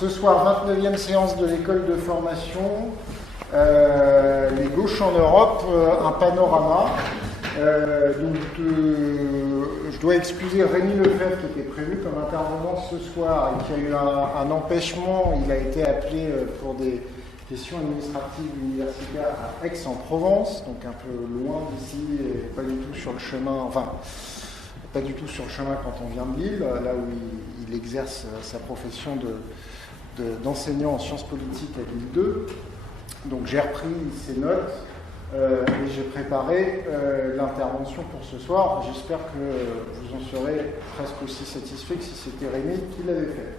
Ce soir, 29e séance de l'école de formation, les gauches en Europe, un panorama. Je dois excuser Rémi Lefebvre qui était prévu comme intervenant ce soir et qui a eu un empêchement. Il a été appelé pour des questions administratives universitaires à Aix-en-Provence, donc un peu loin d'ici et pas du tout sur le chemin, pas du tout sur le chemin quand on vient de Lille, là où il exerce sa profession d'enseignant en sciences politiques à Lille 2. Donc j'ai repris ses notes et j'ai préparé l'intervention pour ce soir. J'espère que vous en serez presque aussi satisfait que si c'était Rémi qui l'avait fait.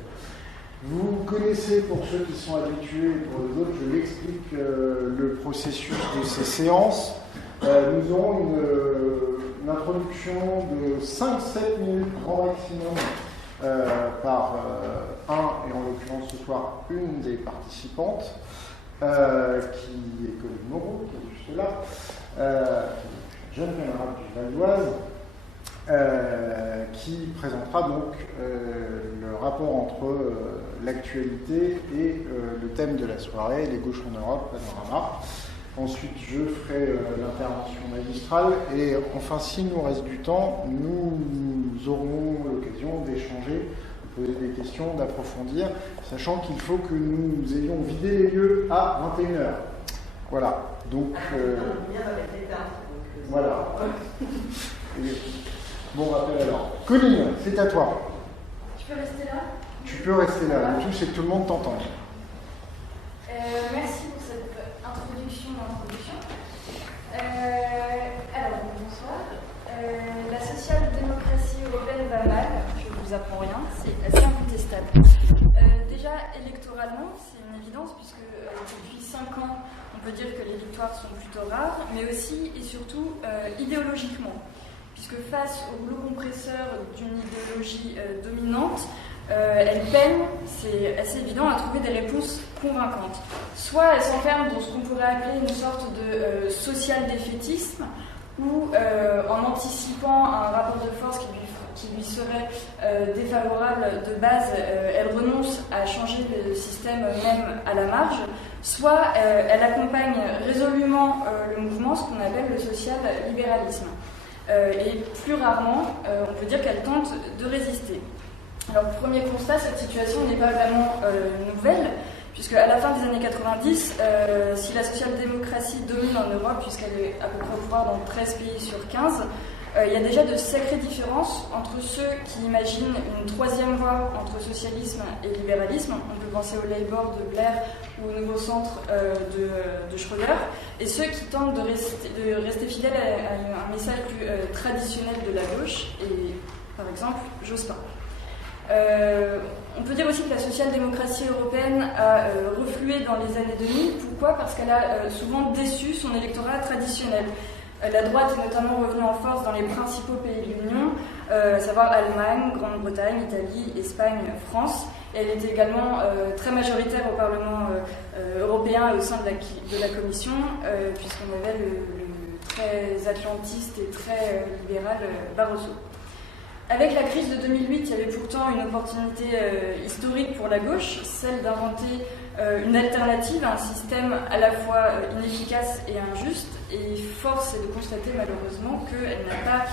Vous connaissez, pour ceux qui sont habitués, et pour les autres, je l'explique, le processus de ces séances. Nous aurons une introduction de 5-7 minutes grand maximum par et en l'occurrence ce soir une des participantes, qui est Colline Moreau, qui est juste là, jeune camarade du Val d'Oise, qui présentera donc le rapport entre l'actualité et le thème de la soirée, les gauches en Europe, panorama. Ensuite, je ferai l'intervention magistrale et enfin, s'il nous reste du temps, nous aurons l'occasion d'échanger, de poser des questions, d'approfondir, sachant qu'il faut que nous ayons vidé les lieux à 21h. Voilà. Donc, voilà. Bon rappel alors. Colline, c'est à toi. Tu peux rester là ? Tu peux rester là. Le tout, c'est que tout le monde t'entende. Merci pour cette introduction. Alors, bonsoir. La social-démocratie européenne va mal, je ne vous apprends rien, c'est assez incontestable. Déjà, électoralement, c'est une évidence, puisque depuis 5 ans, on peut dire que les victoires sont plutôt rares, mais aussi et surtout idéologiquement, puisque face au rouleau compresseur d'une idéologie dominante, elle peine, c'est assez évident, à trouver des réponses convaincantes. Soit elle s'enferme dans ce qu'on pourrait appeler une sorte de social-défaitisme, où en anticipant un rapport de force qui lui serait défavorable de base, elle renonce à changer le système même à la marge, soit elle accompagne résolument le mouvement, ce qu'on appelle le social-libéralisme. Et plus rarement, on peut dire qu'elle tente de résister. Alors, premier constat, cette situation n'est pas vraiment nouvelle, puisque à la fin des années 90, si la social-démocratie domine en Europe, puisqu'elle est à peu près au pouvoir dans 13 pays sur 15, il y a déjà de sacrées différences entre ceux qui imaginent une troisième voie entre socialisme et libéralisme, on peut penser au Labour de Blair ou au Nouveau Centre de Schröder, et ceux qui tentent de rester fidèles à un message plus traditionnel de la gauche, et par exemple Jospin. On peut dire aussi que la social-démocratie européenne a reflué dans les années 2000. Pourquoi ? Parce qu'elle a souvent déçu son électorat traditionnel. La droite est notamment revenue en force dans les principaux pays de l'Union, à savoir Allemagne, Grande-Bretagne, Italie, Espagne, France. Et elle était également très majoritaire au Parlement européen et au sein de la Commission, puisqu'on avait le très atlantiste et très libéral Barroso. Avec la crise de 2008, il y avait pourtant une opportunité historique pour la gauche, celle d'inventer une alternative à un système à la fois inefficace et injuste, et force est de constater malheureusement qu'elle n'a pas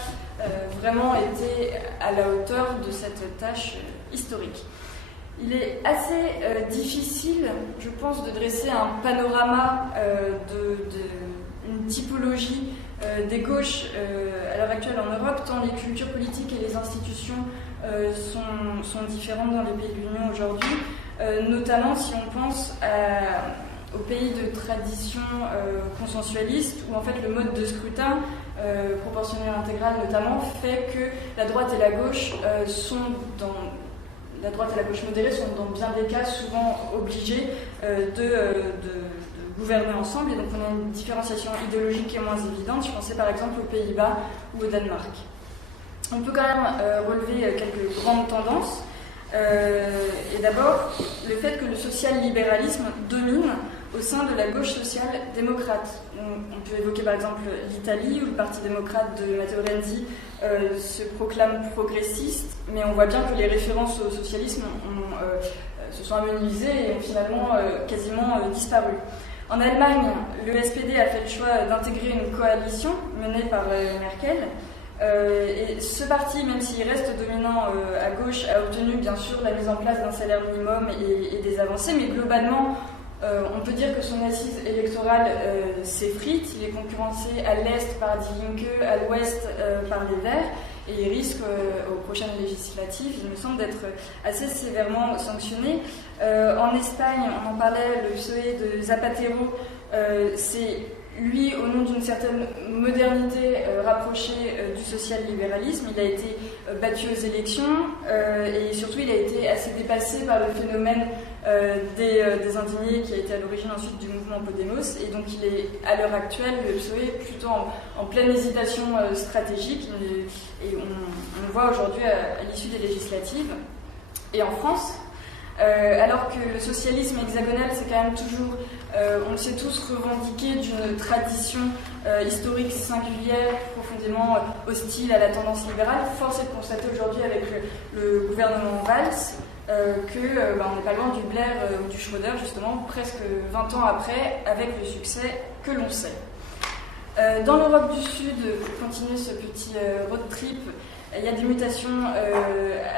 vraiment été à la hauteur de cette tâche historique. Il est assez difficile, je pense, de dresser un panorama d'une typologie des gauches à l'heure actuelle en Europe, tant les cultures politiques et les institutions sont différentes dans les pays de l'Union aujourd'hui, notamment si on pense aux pays de tradition consensualiste, où en fait le mode de scrutin, proportionnel intégral notamment, fait que la droite et la gauche la droite et la gauche modérée sont dans bien des cas souvent obligées de gouverner ensemble, et donc on a une différenciation idéologique qui est moins évidente. Je pensais par exemple aux Pays-Bas ou au Danemark. On peut quand même relever quelques grandes tendances. Et d'abord, le fait que le social-libéralisme domine au sein de la gauche social-démocrate. On peut évoquer par exemple l'Italie, où le Parti démocrate de Matteo Renzi se proclame progressiste, mais on voit bien que les références au socialisme se sont amenuisés et ont finalement quasiment disparu. En Allemagne, le SPD a fait le choix d'intégrer une coalition menée par Merkel. Et ce parti, même s'il reste dominant à gauche, a obtenu bien sûr la mise en place d'un salaire minimum et des avancées, mais globalement, on peut dire que son assise électorale s'effrite. Il est concurrencé à l'est par Die Linke, à l'ouest par les Verts, et il risque aux prochaines législatives, il me semble, d'être assez sévèrement sanctionné. En Espagne, on en parlait, le PSOE de Zapatero, c'est lui, au nom d'une certaine modernité, rapproché du social-libéralisme. Il a été battu aux élections et surtout il a été assez dépassé par le phénomène des indignés qui a été à l'origine ensuite du mouvement Podemos, et donc il est à l'heure actuelle, le PSOE, plutôt en pleine hésitation stratégique, et on le voit aujourd'hui à l'issue des législatives. Et en France, alors que le socialisme hexagonal, c'est quand même toujours, on le sait tous, revendiqué d'une tradition historique singulière, profondément hostile à la tendance libérale. Force est de constater aujourd'hui avec le gouvernement Valls qu'on n'est pas loin du Blair ou du Schröder, justement, presque 20 ans après, avec le succès que l'on sait. Dans l'Europe du Sud, pour continuer ce petit road trip, il y a des mutations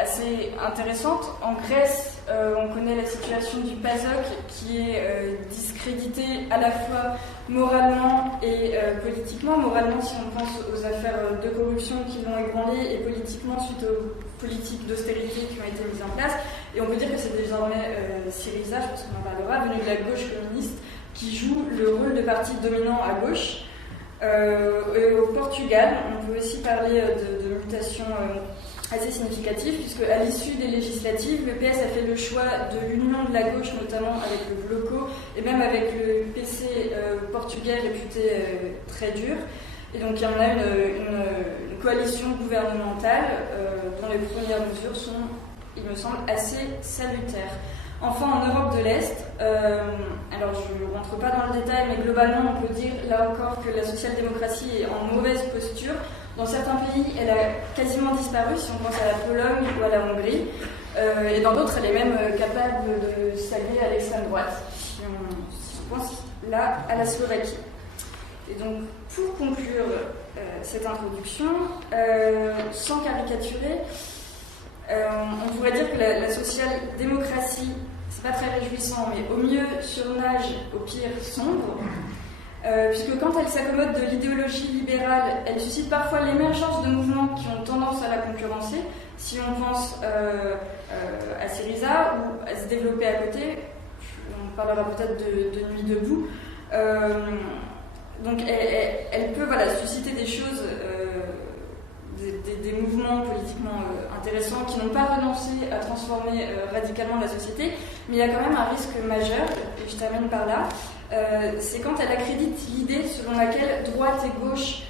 assez intéressantes. En Grèce, on connaît la situation du PASOK qui est discrédité à la fois moralement et politiquement. Moralement, si on pense aux affaires de corruption qui l'ont ébranlé, et politiquement suite aux politiques d'austérité qui ont été mises en place. Et on peut dire que c'est désormais Syriza, je pense qu'on en parlera, venu de la gauche communiste, qui joue le rôle de parti dominant à gauche. Au Portugal, on peut aussi parler de mutations assez significatives, puisque à l'issue des législatives, le PS a fait le choix de l'union de la gauche, notamment avec le Bloco, et même avec le PC portugais réputé très dur. Et donc il y en a une coalition gouvernementale dont les premières mesures sont, il me semble, assez salutaires. Enfin, en Europe de l'Est, alors je ne rentre pas dans le détail, mais globalement, on peut dire là encore que la social-démocratie est en mauvaise posture. Dans certains pays, elle a quasiment disparu, si on pense à la Pologne ou à la Hongrie, et dans d'autres, elle est même capable de s'allier à l'extrême droite, si on pense là à la Slovaquie. Et donc, pour conclure cette introduction, sans caricaturer, on pourrait dire que la social-démocratie, c'est pas très réjouissant, mais au mieux surnage, au pire sombre, puisque quand elle s'accommode de l'idéologie libérale, elle suscite parfois l'émergence de mouvements qui ont tendance à la concurrencer. Si on pense à Syriza ou à se développer à côté, on parlera peut-être de Nuit debout. Donc elle peut susciter des choses, des mouvements politiquement intéressants qui n'ont pas renoncé à transformer radicalement la société, mais il y a quand même un risque majeur, et je termine par là, c'est quand elle accrédite l'idée selon laquelle droite et gauche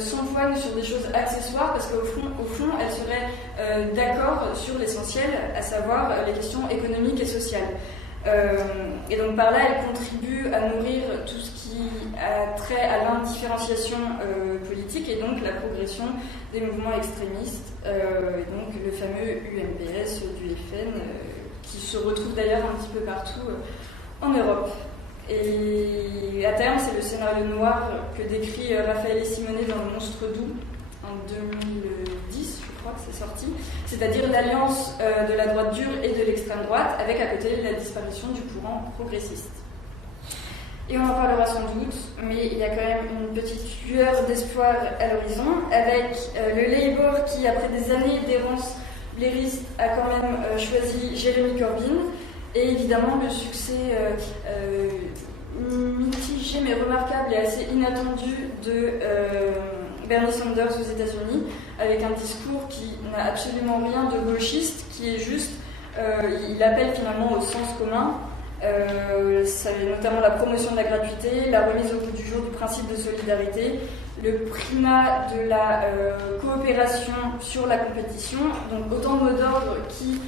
s'empoignent sur des choses accessoires, parce qu'au fond elle serait d'accord sur l'essentiel, à savoir les questions économiques et sociales. Et donc par là, elle contribue à nourrir tout ce qui a trait à l'indifférenciation politique et donc la progression des mouvements extrémistes, et donc le fameux UMPS du FN, qui se retrouve d'ailleurs un petit peu partout en Europe. Et à terme, c'est le scénario noir que décrit Raffaele Simone dans Le Monstre doux en 2010, je crois que c'est sorti, c'est-à-dire l'alliance de la droite dure et de l'extrême droite, avec à côté la disparition du courant progressiste. Et on en parlera sans doute, mais il y a quand même une petite lueur d'espoir à l'horizon, avec le Labour qui, après des années d'errance blairiste, a quand même choisi Jeremy Corbyn, et évidemment le succès mitigé mais remarquable et assez inattendu de Bernie Sanders aux États-Unis, avec un discours qui n'a absolument rien de gauchiste, qui est juste, il appelle finalement au sens commun, notamment la promotion de la gratuité, la remise au goût du jour du principe de solidarité, le primat de la coopération sur la compétition, donc autant de mots d'ordre qui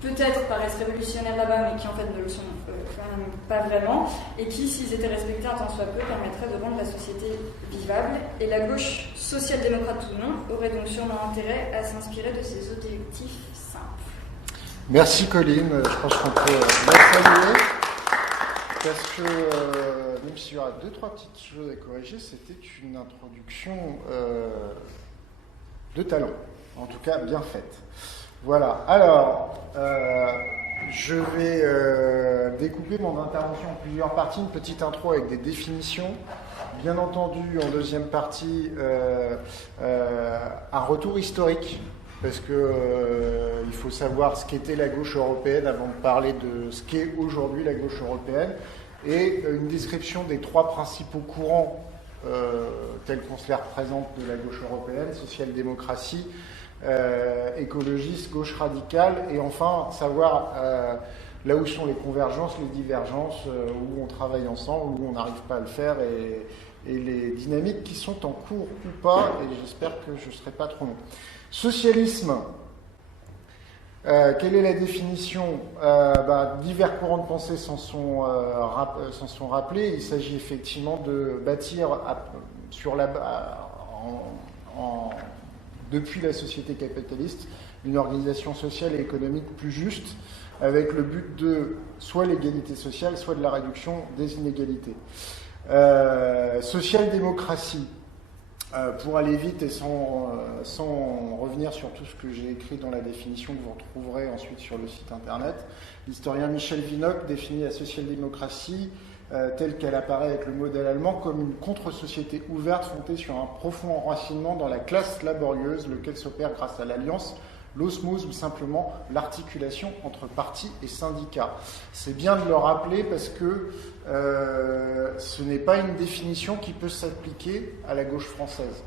peut-être paraissent révolutionnaires là-bas, mais qui en fait ne le sont quand même pas vraiment, et qui, s'ils étaient respectés un tant soit peu, permettraient de rendre la société vivable. Et la gauche, social-démocrate ou non, aurait donc sûrement intérêt à s'inspirer de ces objectifs simples. Merci Colline, je pense qu'on peut la saluer, parce que même s'il y aura 2-3 petites choses à corriger, c'était une introduction de talent, en tout cas bien faite. Voilà, alors je vais découper mon intervention en plusieurs parties, une petite intro avec des définitions, bien entendu en deuxième partie un retour historique, parce que il faut savoir ce qu'était la gauche européenne avant de parler de ce qu'est aujourd'hui la gauche européenne, et une description des 3 principaux courants tels qu'on se les représente de la gauche européenne: social-démocratie, écologiste, gauche radicale, et enfin savoir là où sont les convergences, les divergences, où on travaille ensemble, où on n'arrive pas à le faire, et les dynamiques qui sont en cours ou pas, et j'espère que je ne serai pas trop long. Socialisme, quelle est la définition? Divers courants de pensée s'en sont rappelés. Il s'agit effectivement de bâtir depuis la société capitaliste une organisation sociale et économique plus juste, avec le but de soit l'égalité sociale, soit de la réduction des inégalités. Social-démocratie. Pour aller vite et sans revenir sur tout ce que j'ai écrit dans la définition que vous retrouverez ensuite sur le site internet, l'historien Michel Vinocq définit la social-démocratie telle qu'elle apparaît avec le modèle allemand comme une contre-société ouverte fondée sur un profond enracinement dans la classe laborieuse, lequel s'opère grâce à l'alliance, l'osmose ou simplement l'articulation entre partis et syndicats. C'est bien de le rappeler parce que ce n'est pas une définition qui peut s'appliquer à la gauche française.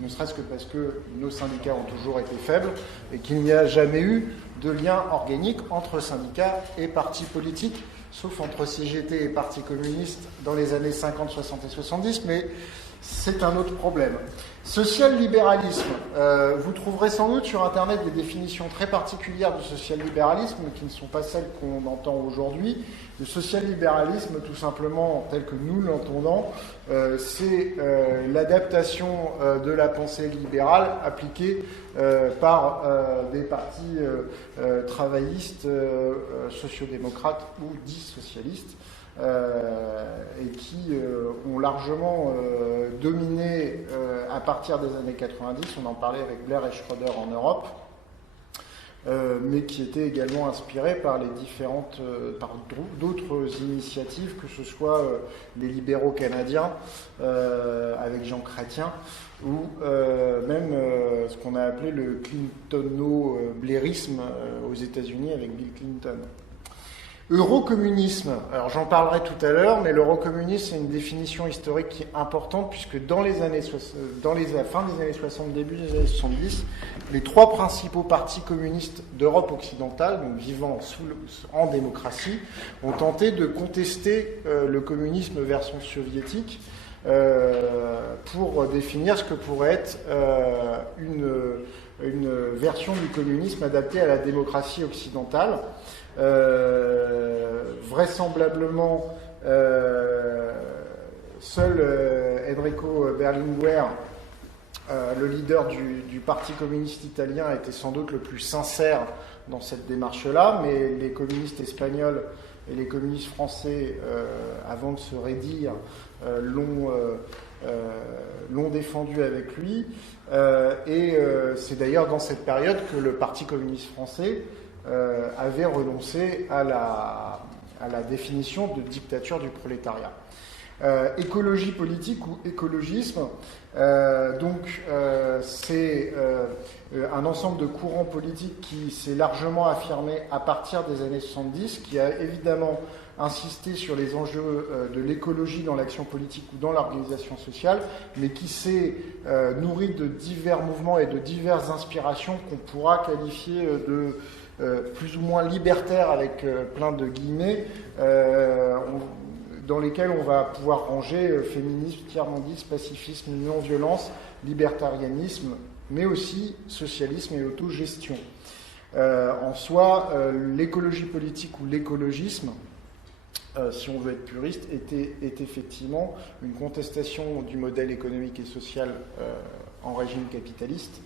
Ne serait-ce que parce que nos syndicats ont toujours été faibles et qu'il n'y a jamais eu de lien organique entre syndicats et partis politiques, sauf entre CGT et Parti communiste dans les années 50, 60 et 70, mais c'est un autre problème. Social-libéralisme. Vous trouverez sans doute sur Internet des définitions très particulières du social-libéralisme qui ne sont pas celles qu'on entend aujourd'hui. Le social-libéralisme, tout simplement, tel que nous l'entendons, c'est l'adaptation de la pensée libérale appliquée par des partis travaillistes, sociodémocrates ou dits socialistes. Et qui ont largement dominé à partir des années 90, on en parlait avec Blair et Schroeder en Europe, mais qui étaient également inspirés par par d'autres initiatives, que ce soit les libéraux canadiens avec Jean Chrétien, ou même ce qu'on a appelé le clintono-blairisme aux États-Unis avec Bill Clinton. Eurocommunisme, alors j'en parlerai tout à l'heure, mais l'eurocommunisme c'est une définition historique qui est importante puisque dans la fin des années 60, début des années 70, les 3 principaux partis communistes d'Europe occidentale, donc vivant en démocratie, ont tenté de contester le communisme version soviétique pour définir ce que pourrait être une version du communisme adaptée à la démocratie occidentale. Vraisemblablement, seul Enrico Berlinguer, le leader du Parti communiste italien, était sans doute le plus sincère dans cette démarche-là, mais les communistes espagnols et les communistes français, avant de se raidir, l'ont défendu avec lui. Et c'est d'ailleurs dans cette période que le Parti communiste français avait renoncé à la définition de dictature du prolétariat. Écologie politique ou écologisme, c'est un ensemble de courants politiques qui s'est largement affirmé à partir des années 70, qui a évidemment insisté sur les enjeux de l'écologie dans l'action politique ou dans l'organisation sociale, mais qui s'est nourri de divers mouvements et de diverses inspirations qu'on pourra qualifier de plus ou moins libertaires, avec plein de guillemets, dans lesquels on va pouvoir ranger féminisme, tiers-mondisme, pacifisme, non-violence, libertarianisme, mais aussi socialisme et autogestion. En soi, l'écologie politique ou l'écologisme, si on veut être puriste, est effectivement une contestation du modèle économique et social en régime capitaliste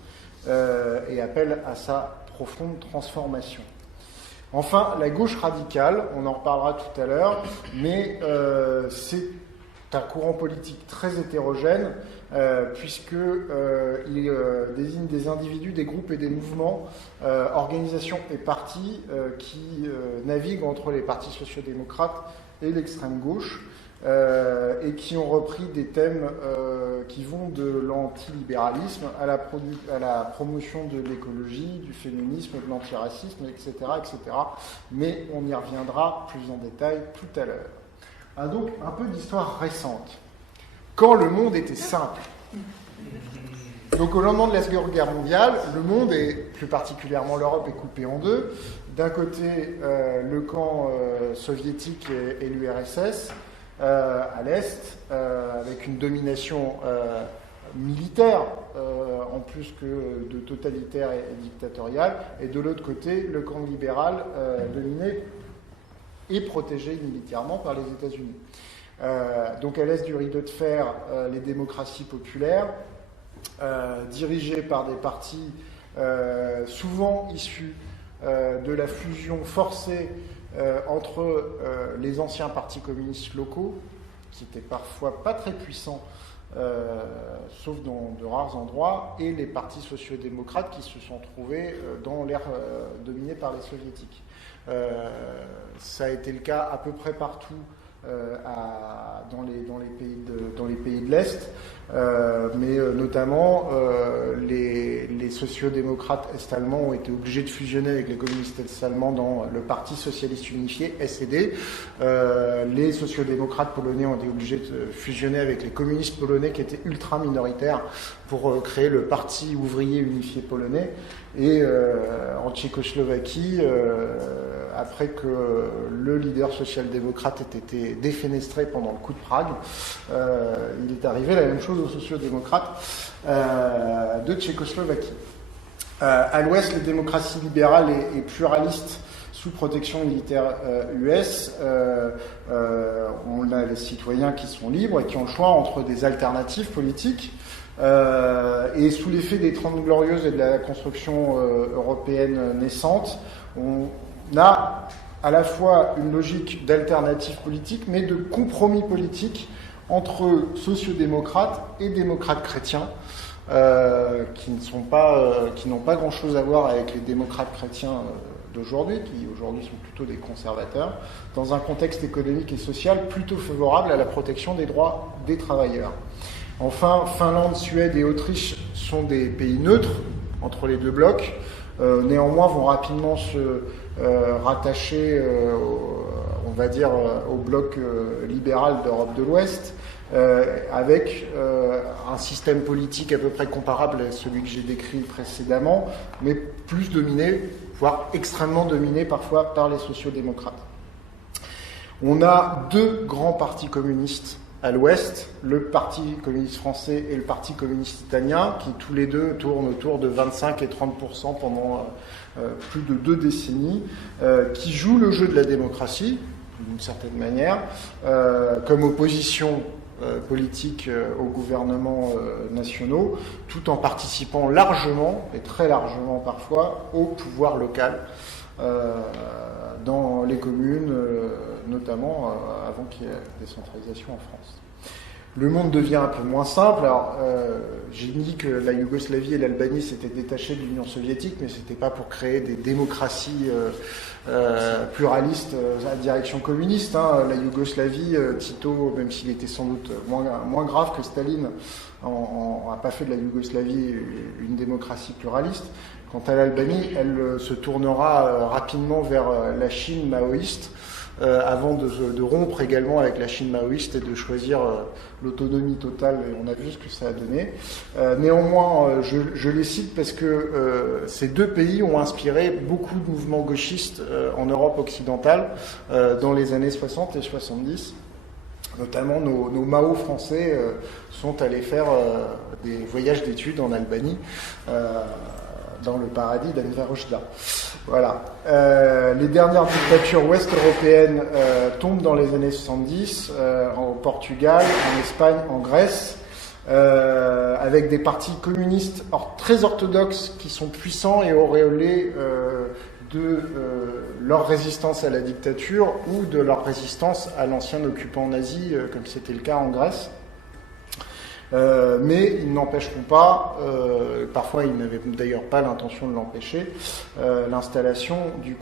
et appelle à sa profonde transformation. Enfin, la gauche radicale, on en reparlera tout à l'heure, mais c'est un courant politique très hétérogène, puisqu'il désigne des individus, des groupes et des mouvements, organisations et partis qui naviguent entre les partis sociodémocrates et l'extrême gauche, et qui ont repris des thèmes qui vont de l'antilibéralisme à la promotion de l'écologie, du féminisme, de l'antiracisme, etc., etc. Mais on y reviendra plus en détail tout à l'heure. Donc, un peu d'histoire récente. Quand le monde était simple. Donc, au lendemain de la Seconde Guerre mondiale, le monde, et plus particulièrement l'Europe, est coupé en deux. D'un côté, le camp soviétique et l'URSS, à l'Est, avec une domination militaire, en plus que de totalitaire et dictatoriale, et de l'autre côté, le camp libéral dominé et protégé militairement par les États-Unis. Donc à l'est du rideau de fer, les démocraties populaires, dirigées par des partis souvent issus de la fusion forcée entre les anciens partis communistes locaux, qui étaient parfois pas très puissants, sauf dans de rares endroits, et les partis sociodémocrates qui se sont trouvés dans l'ère dominée par les soviétiques. Ça a été le cas à peu près partout dans les pays de l'Est, mais notamment les sociodémocrates est-allemands ont été obligés de fusionner avec les communistes est-allemands dans le Parti socialiste unifié, SED. Les sociodémocrates polonais ont été obligés de fusionner avec les communistes polonais qui étaient ultra minoritaires pour créer le Parti ouvrier unifié polonais. Et en Tchécoslovaquie, après que le leader social-démocrate ait été défenestré pendant le coup de Prague, il est arrivé la même chose aux sociodémocrates de Tchécoslovaquie. À l'ouest, les démocraties libérales et pluralistes sous protection militaire US, on a les citoyens qui sont libres et qui ont le choix entre des alternatives politiques. Et sous l'effet des 30 Glorieuses et de la construction européenne naissante, on a à la fois une logique d'alternative politique, mais de compromis politique entre sociodémocrates et démocrates chrétiens, qui n'ont pas grand-chose à voir avec les démocrates chrétiens d'aujourd'hui, qui aujourd'hui sont plutôt des conservateurs, dans un contexte économique et social plutôt favorable à la protection des droits des travailleurs. Enfin, Finlande, Suède et Autriche sont des pays neutres entre les deux blocs, néanmoins vont rapidement se rattacher, on va dire, au bloc libéral d'Europe de l'Ouest, avec un système politique à peu près comparable à celui que j'ai décrit précédemment, mais plus dominé, voire extrêmement dominé parfois par les sociodémocrates. On a deux grands partis communistes à l'ouest, le Parti communiste français et le Parti communiste italien, qui tous les deux tournent autour de 25 et 30% pendant plus de 2 décennies, qui jouent le jeu de la démocratie, d'une certaine manière, comme opposition politique aux gouvernements nationaux, tout en participant largement, et très largement parfois, au pouvoir local dans les communes, notamment avant qu'il y ait la décentralisation en France. Le monde devient un peu moins simple. Alors, j'ai dit que la Yougoslavie et l'Albanie s'étaient détachées de l'Union soviétique, mais c'était pas pour créer des démocraties pluralistes à direction communiste. La Yougoslavie, Tito, même s'il était sans doute moins grave que Staline, n'a pas fait de la Yougoslavie une démocratie pluraliste. Quant à l'Albanie, elle se tournera rapidement vers la Chine maoïste, avant de rompre également avec la Chine maoïste et de choisir l'autonomie totale, et on a vu ce que ça a donné. Néanmoins, je les cite parce que ces deux pays ont inspiré beaucoup de mouvements gauchistes en Europe occidentale dans les années 60 et 70. Notamment nos Mao français sont allés faire des voyages d'études en Albanie, dans le paradis d'Enver Hoxha. Voilà. Les dernières dictatures ouest-européennes tombent dans les années 70, au Portugal, en Espagne, en Grèce, avec des partis communistes très orthodoxes qui sont puissants et auréolés de leur résistance à la dictature ou de leur résistance à l'ancien occupant nazi, comme c'était le cas en Grèce. Mais ils n'empêcheront pas, parfois ils n'avaient d'ailleurs pas l'intention de l'empêcher, l'installation du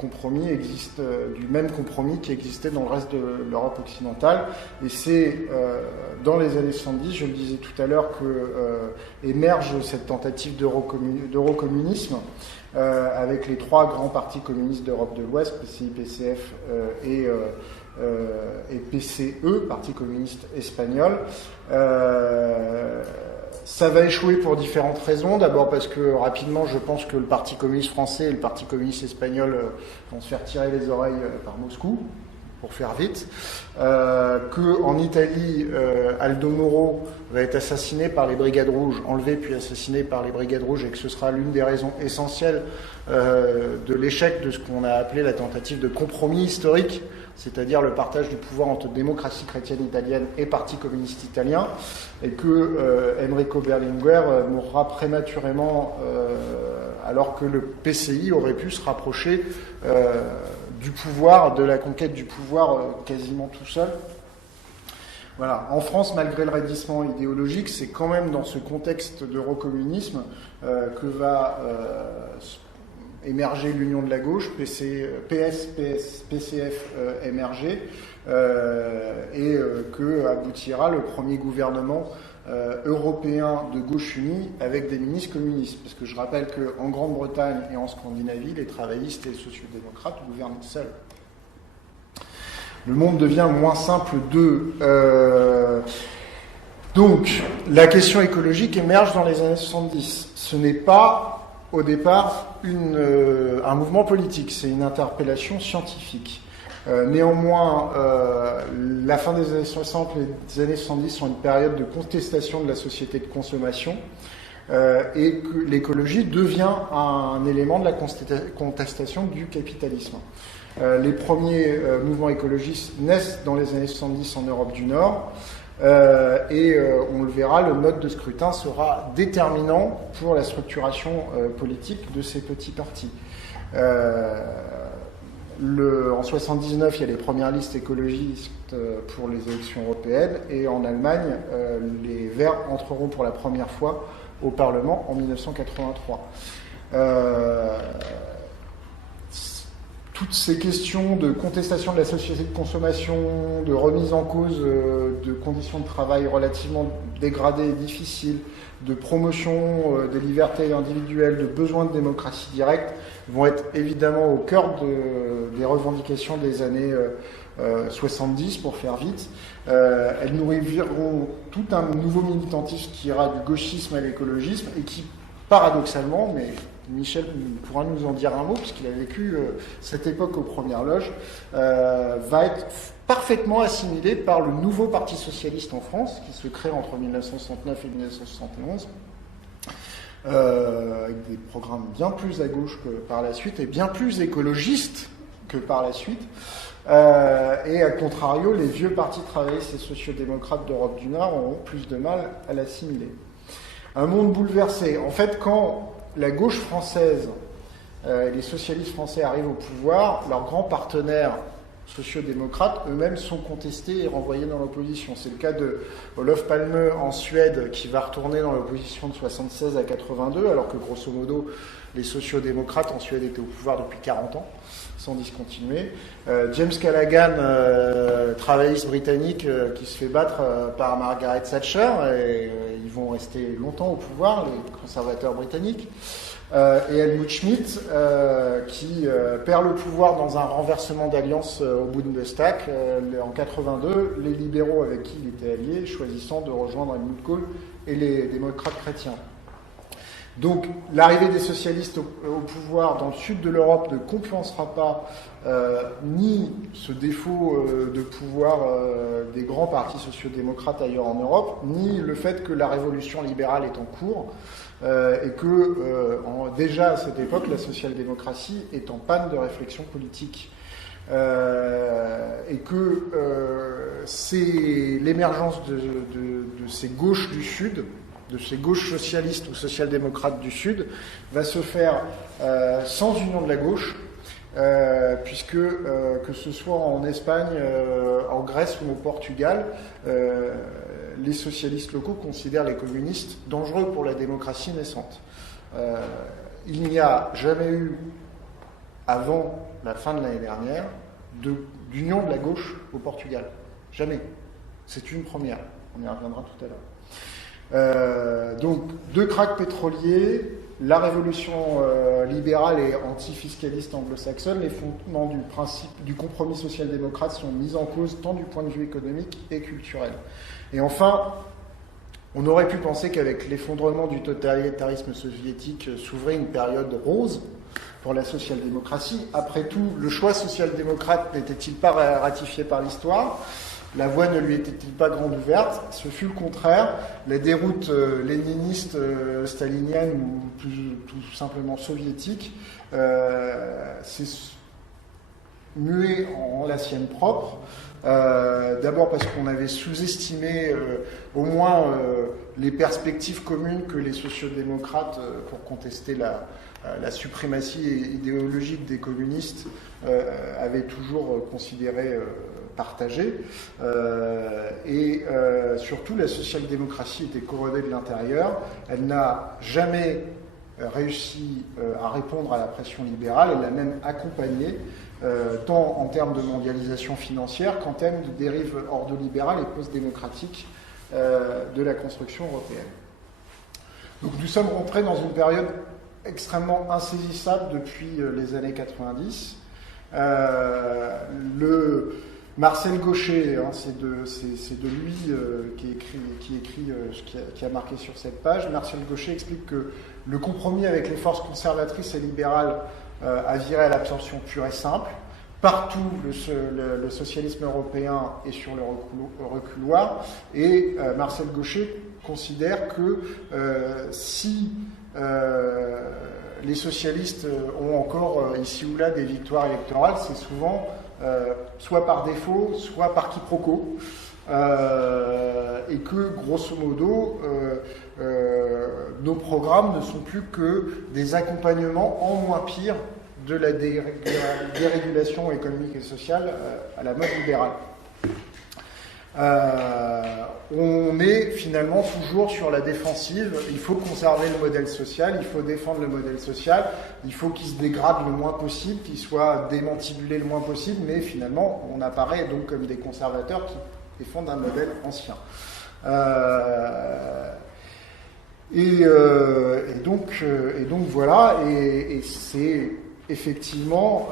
même compromis qui existait dans le reste de l'Europe occidentale. Et c'est dans les années 70, je le disais tout à l'heure, que émerge cette tentative d'eurocommunisme avec les trois grands partis communistes d'Europe de l'Ouest, PCI, PCF et PCE, Parti communiste espagnol. Ça va échouer pour différentes raisons. D'abord parce que rapidement, je pense que le Parti communiste français et le Parti communiste espagnol vont se faire tirer les oreilles par Moscou, pour faire vite. Qu'en Italie, Aldo Moro va être assassiné par les Brigades Rouges, enlevé puis assassiné par les Brigades Rouges, et que ce sera l'une des raisons essentielles de l'échec de ce qu'on a appelé la tentative de compromis historique, c'est-à-dire le partage du pouvoir entre démocratie chrétienne italienne et Parti communiste italien, et que Enrico Berlinguer mourra prématurément alors que le PCI aurait pu se rapprocher du pouvoir, de la conquête du pouvoir quasiment tout seul. Voilà. En France, malgré le raidissement idéologique, c'est quand même dans ce contexte d'eurocommunisme que va émerger l'Union de la gauche, PCF MRG, et que aboutira le premier gouvernement européen de gauche unie avec des ministres communistes. Parce que je rappelle qu'en Grande-Bretagne et en Scandinavie, les travaillistes et les sociodémocrates gouvernent seuls. Le monde devient moins simple d'eux. Donc, la question écologique émerge dans les années 70. Ce n'est pas, au départ, un mouvement politique, c'est une interpellation scientifique. Néanmoins, la fin des années 60, les années 70 sont une période de contestation de la société de consommation et que l'écologie devient un élément de la contestation du capitalisme. Les premiers mouvements écologistes naissent dans les années 70 en Europe du Nord et on le verra, le mode de scrutin sera déterminant pour la structuration politique de ces petits partis. En 79, il y a les premières listes écologistes pour les élections européennes et en Allemagne, les Verts entreront pour la première fois au Parlement en 1983. Toutes ces questions de contestation de la société de consommation, de remise en cause de conditions de travail relativement dégradées et difficiles, de promotion des libertés individuelles, de besoin de démocratie directe, vont être évidemment au cœur des revendications des années 70, pour faire vite. Elles nourriront tout un nouveau militantisme qui ira du gauchisme à l'écologisme et qui, paradoxalement, mais Michel pourra nous en dire un mot, puisqu'il a vécu cette époque aux premières loges, va être parfaitement assimilé par le nouveau Parti socialiste en France, qui se crée entre 1969 et 1971, avec des programmes bien plus à gauche que par la suite, et bien plus écologistes que par la suite. Et à contrario, les vieux partis travaillistes et sociodémocrates d'Europe du Nord auront plus de mal à l'assimiler. Un monde bouleversé. En fait, quand la gauche française, les socialistes français arrivent au pouvoir, leurs grands partenaires sociodémocrates eux-mêmes sont contestés et renvoyés dans l'opposition. C'est le cas de Olof Palme en Suède, qui va retourner dans l'opposition de 76 à 82, alors que grosso modo les sociodémocrates en Suède étaient au pouvoir depuis 40 ans, sans discontinuer. James Callaghan, travailliste britannique, qui se fait battre par Margaret Thatcher, et ils vont rester longtemps au pouvoir, les conservateurs britanniques. Et Helmut Schmidt, qui perd le pouvoir dans un renversement d'alliance au Bundestag en 82, les libéraux avec qui il était allié choisissant de rejoindre Helmut Kohl et les démocrates chrétiens. Donc l'arrivée des socialistes au pouvoir dans le sud de l'Europe ne compensera pas ni ce défaut de pouvoir des grands partis sociodémocrates ailleurs en Europe, ni le fait que la révolution libérale est en cours et que déjà à cette époque la social-démocratie est en panne de réflexion politique. Et que c'est l'émergence de ces gauches du Sud, de ces gauches socialistes ou social-démocrates du Sud, va se faire sans union de la gauche puisque que ce soit en Espagne, en Grèce ou au Portugal, les socialistes locaux considèrent les communistes dangereux pour la démocratie naissante. Il n'y a jamais eu, avant la fin de l'année dernière, d'union de la gauche au Portugal. Jamais. C'est une première. On y reviendra tout à l'heure. Donc, deux krachs pétroliers, la révolution libérale et antifiscaliste anglo-saxonne, les fondements du compromis social-démocrate sont mis en cause tant du point de vue économique et culturel. Et enfin, on aurait pu penser qu'avec l'effondrement du totalitarisme soviétique s'ouvrait une période rose pour la social-démocratie. Après tout, le choix social-démocrate n'était-il pas ratifié par l'histoire ? La voie ne lui était-il pas grande ouverte? Ce fut le contraire. La déroute léniniste, stalinienne ou tout simplement soviétique s'est muée en la sienne propre. D'abord parce qu'on avait sous-estimé au moins les perspectives communes que les sociodémocrates, pour contester la suprématie idéologique des communistes, avaient toujours considéré partagée. Et surtout, la social-démocratie était corrodée de l'intérieur. Elle n'a jamais réussi à répondre à la pression libérale. Elle l'a même accompagnée, tant en termes de mondialisation financière qu'en termes de dérive ordolibérale et post-démocratique de la construction européenne. Donc nous sommes rentrés dans une période extrêmement insaisissable depuis les années 90. Marcel Gauchet, c'est de lui qui a marqué sur cette page. Marcel Gauchet explique que le compromis avec les forces conservatrices et libérales a viré à l'absorption pure et simple. Partout, le socialisme européen est sur le reculoir. Et Marcel Gauchet considère que si les socialistes ont encore ici ou là des victoires électorales, c'est souvent soit par défaut, soit par quiproquo, et que, grosso modo, nos programmes ne sont plus que des accompagnements en moins pire de la dérégulation économique et sociale à la mode libérale. On est finalement toujours sur la défensive. Il faut conserver le modèle social, il faut défendre le modèle social, il faut qu'il se dégrade le moins possible, qu'il soit démantibulé le moins possible, mais finalement on apparaît donc comme des conservateurs qui défendent un modèle ancien. Et donc voilà, et c'est effectivement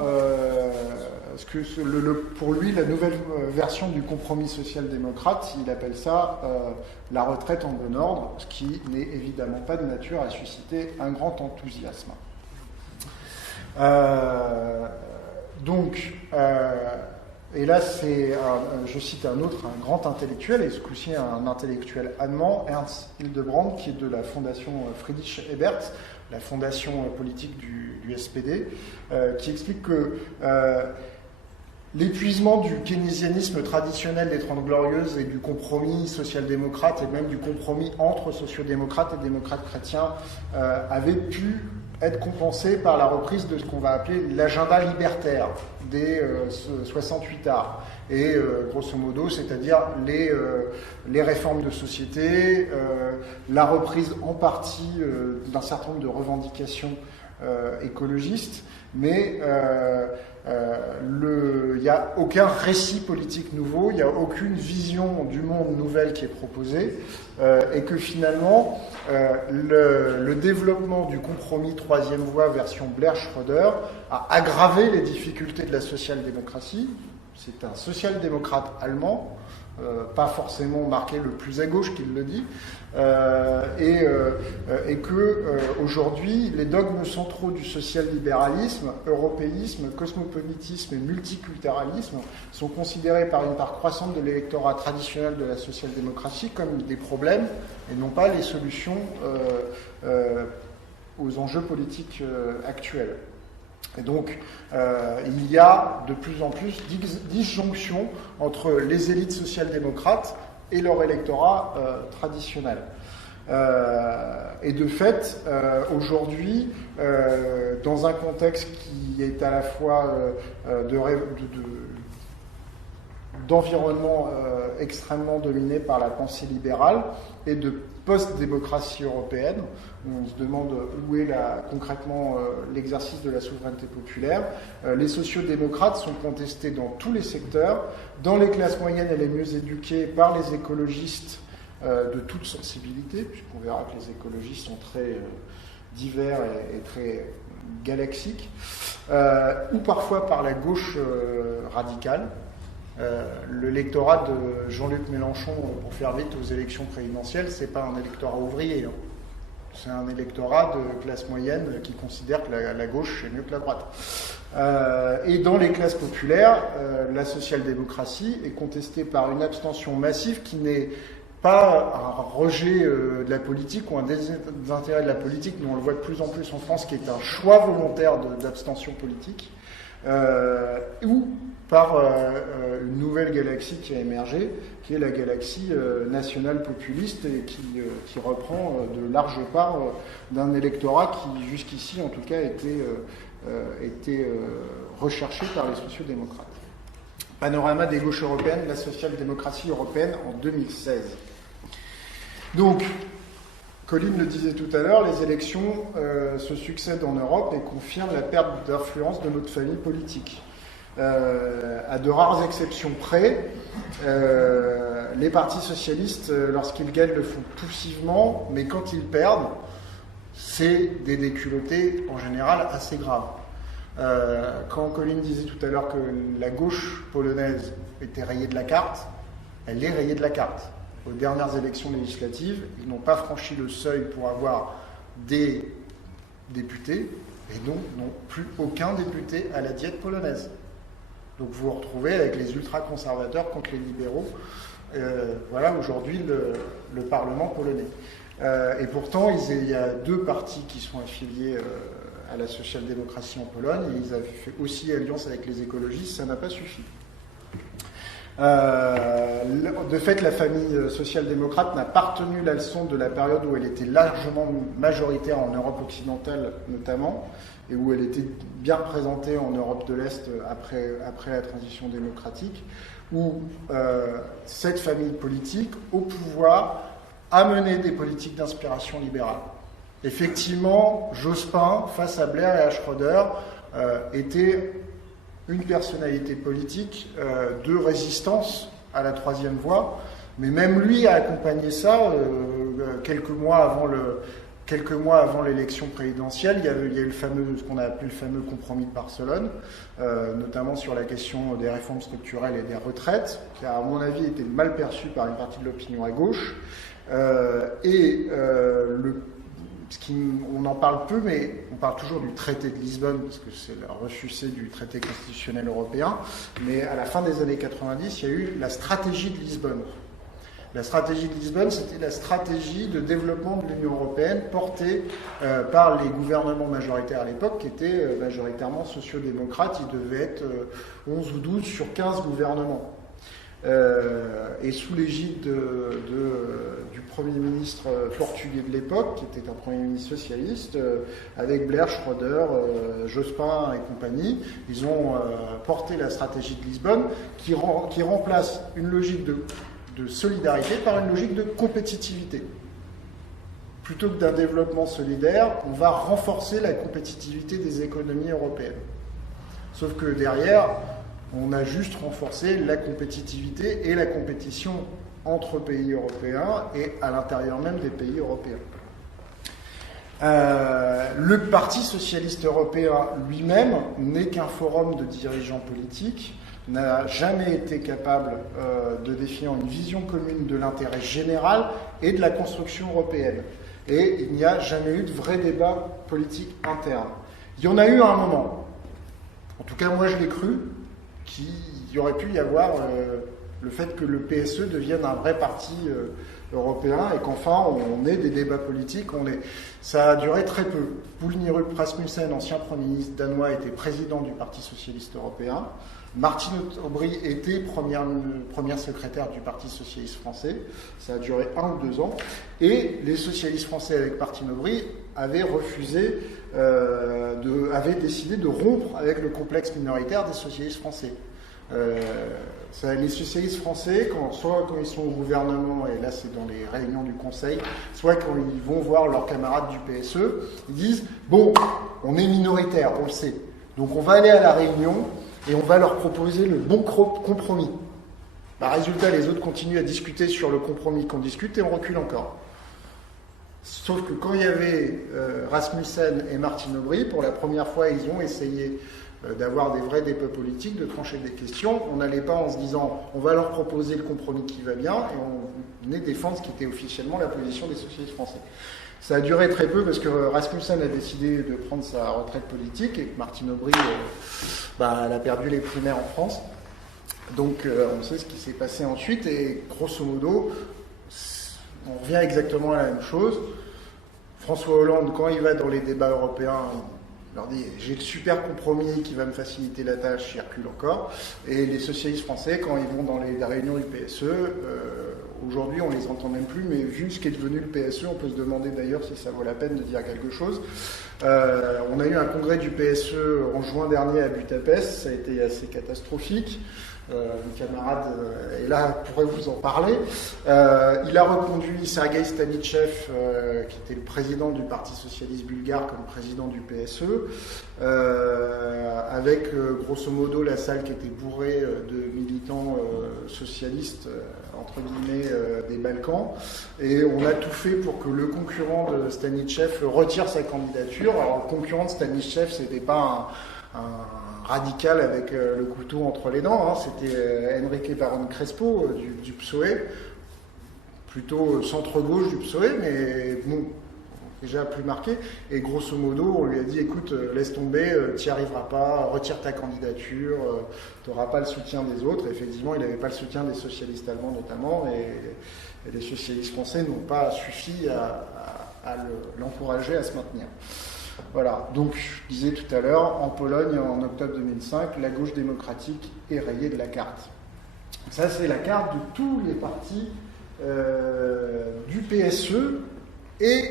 pour lui, la nouvelle version du compromis social-démocrate, il appelle ça la retraite en bon ordre, ce qui n'est évidemment pas de nature à susciter un grand enthousiasme. Et là, je cite un grand intellectuel, et ce coup-ci un intellectuel allemand, Ernst Hildebrand, qui est de la fondation Friedrich Ebert, la fondation politique du SPD, qui explique que l'épuisement du keynésianisme traditionnel des Trente Glorieuses et du compromis social-démocrate et même du compromis entre sociodémocrates et démocrates chrétiens avait pu être compensé par la reprise de ce qu'on va appeler l'agenda libertaire des 68 arts. Et grosso modo, c'est-à-dire les réformes de société, la reprise en partie d'un certain nombre de revendications écologistes, mais il n'y a aucun récit politique nouveau, il n'y a aucune vision du monde nouvelle qui est proposée, et que finalement, le développement du compromis troisième voie version Blair-Schröder a aggravé les difficultés de la social-démocratie. C'est un social-démocrate allemand, pas forcément marqué le plus à gauche qu'il le dit, et que aujourd'hui les dogmes centraux du social-libéralisme, européisme, cosmopolitisme et multiculturalisme sont considérés par une part croissante de l'électorat traditionnel de la social-démocratie comme des problèmes et non pas les solutions aux enjeux politiques actuels. Et donc, il y a de plus en plus disjonction entre les élites social-démocrates et leur électorat traditionnel. Et de fait, aujourd'hui, dans un contexte qui est à la fois d'environnement extrêmement dominé par la pensée libérale et de post-démocratie européenne, où on se demande où est concrètement l'exercice de la souveraineté populaire. Les sociodémocrates sont contestés dans tous les secteurs, dans les classes moyennes et les mieux éduquées, par les écologistes de toute sensibilité, puisqu'on verra que les écologistes sont très divers et très galaxiques, ou parfois par la gauche radicale. Le lectorat de Jean-Luc Mélenchon, pour faire vite, aux élections présidentielles, c'est pas un électorat ouvrier, hein. C'est un électorat de classe moyenne qui considère que la gauche est mieux que la droite. Et dans les classes populaires, la social-démocratie est contestée par une abstention massive qui n'est pas un rejet de la politique ou un désintérêt de la politique, mais on le voit de plus en plus en France, qui est un choix volontaire d'abstention politique, ou par une nouvelle galaxie qui a émergé, qui est la galaxie nationale populiste et qui reprend de larges parts d'un électorat qui, jusqu'ici, en tout cas, était recherché par les sociodémocrates. Panorama des gauches européennes, la social-démocratie européenne en 2016. Donc, Colline le disait tout à l'heure, les élections se succèdent en Europe et confirment la perte d'influence de notre famille politique. À de rares exceptions près, les partis socialistes, lorsqu'ils gagnent, le font poussivement, mais quand ils perdent, c'est des déculottés en général assez graves. Quand Colline disait tout à l'heure que la gauche polonaise était rayée de la carte, elle est rayée de la carte. Aux dernières élections législatives, ils n'ont pas franchi le seuil pour avoir des députés, et donc n'ont plus aucun député à la diète polonaise. Donc vous vous retrouvez avec les ultra-conservateurs contre les libéraux. Voilà aujourd'hui le Parlement polonais. Et pourtant, il y a deux partis qui sont affiliés à la social-démocratie en Pologne, et ils avaient fait aussi alliance avec les écologistes, ça n'a pas suffi. De fait, la famille social-démocrate n'a pas retenu la leçon de la période où elle était largement majoritaire en Europe occidentale notamment, et où elle était bien représentée en Europe de l'Est après la transition démocratique, où cette famille politique, au pouvoir, a mené des politiques d'inspiration libérale. Effectivement, Jospin, face à Blair et à Schröder, était une personnalité politique de résistance à la troisième voie, mais même lui a accompagné ça quelques mois avant l'élection présidentielle. Il y a eu ce qu'on a appelé le fameux compromis de Barcelone, notamment sur la question des réformes structurelles et des retraites, qui a, à mon avis, été mal perçu par une partie de l'opinion à gauche. On en parle peu, mais on parle toujours du traité de Lisbonne, parce que c'est le ressucé du traité constitutionnel européen. Mais à la fin des années 90, il y a eu la stratégie de Lisbonne. La stratégie de Lisbonne, c'était la stratégie de développement de l'Union européenne portée par les gouvernements majoritaires à l'époque, qui étaient majoritairement sociodémocrates. Il devait être 11 ou 12 sur 15 gouvernements. Et sous l'égide du Premier ministre portugais de l'époque, qui était un Premier ministre socialiste, avec Blair, Schröder, Jospin et compagnie, ils ont porté la stratégie de Lisbonne qui remplace une logique de solidarité par une logique de compétitivité. Plutôt que d'un développement solidaire, on va renforcer la compétitivité des économies européennes. Sauf que derrière, on a juste renforcé la compétitivité et la compétition entre pays européens et à l'intérieur même des pays européens. Le Parti socialiste européen lui-même n'est qu'un forum de dirigeants politiques, n'a jamais été capable de définir une vision commune de l'intérêt général et de la construction européenne. Et il n'y a jamais eu de vrai débat politique interne. Il y en a eu à un moment. En tout cas, moi je l'ai cru, qu'il y aurait pu y avoir le fait que le PSE devienne un vrai parti européen et qu'enfin on ait des débats politiques. Ça a duré très peu. Poul Nyrup Rasmussen, ancien Premier ministre danois, était président du Parti socialiste européen. Martine Aubry était première secrétaire du Parti socialiste français, ça a duré 1 ou 2 ans, et les socialistes français avec Martine Aubry avaient décidé de rompre avec le complexe minoritaire des socialistes français. Les socialistes français, soit quand ils sont au gouvernement, et là c'est dans les réunions du Conseil, soit quand ils vont voir leurs camarades du PSE, ils disent « Bon, on est minoritaire, on le sait, donc on va aller à la réunion et on va leur proposer le bon compromis. » Résultat, les autres continuent à discuter sur le compromis qu'on discute et on recule encore. Sauf que quand il y avait Rasmussen et Martine Aubry, pour la première fois, ils ont essayé d'avoir des vrais débats politiques, de trancher des questions. On n'allait pas en se disant on va leur proposer le compromis qui va bien et on venait défendre ce qui était officiellement la position des socialistes français. Ça a duré très peu parce que Rasmussen a décidé de prendre sa retraite politique et que Martine Aubry elle a perdu les primaires en France. Donc on sait ce qui s'est passé ensuite et grosso modo on revient exactement à la même chose. François Hollande, quand il va dans les débats européens, il leur dit « j'ai le super compromis qui va me faciliter la tâche », il recule encore. Et les socialistes français, quand ils vont dans les réunions du PSE, aujourd'hui on les entend même plus, mais vu ce qu'est devenu le PSE, on peut se demander d'ailleurs si ça vaut la peine de dire quelque chose. On a eu un congrès du PSE en juin dernier à Budapest, ça a été assez catastrophique. Le camarade est là, pourrait vous en parler. Il a reconduit Sergueï Stanishev, qui était le président du Parti socialiste bulgare, comme président du PSE, avec grosso modo la salle qui était bourrée de militants socialistes, entre guillemets, des Balkans. Et on a tout fait pour que le concurrent de Stanishev retire sa candidature. Alors le concurrent de Stanishev, c'était pas un radical avec le couteau entre les dents, c'était Enrique Barón Crespo du PSOE, plutôt centre-gauche du PSOE, mais bon, déjà plus marqué, et grosso modo on lui a dit écoute, laisse tomber, t'y arriveras pas, retire ta candidature, t'auras pas le soutien des autres. Et effectivement il n'avait pas le soutien des socialistes allemands notamment, et les socialistes français n'ont pas suffi à l'encourager à se maintenir. Voilà, donc je disais tout à l'heure, en Pologne, en octobre 2005, la gauche démocratique est rayée de la carte. Ça, c'est la carte de tous les partis du PSE et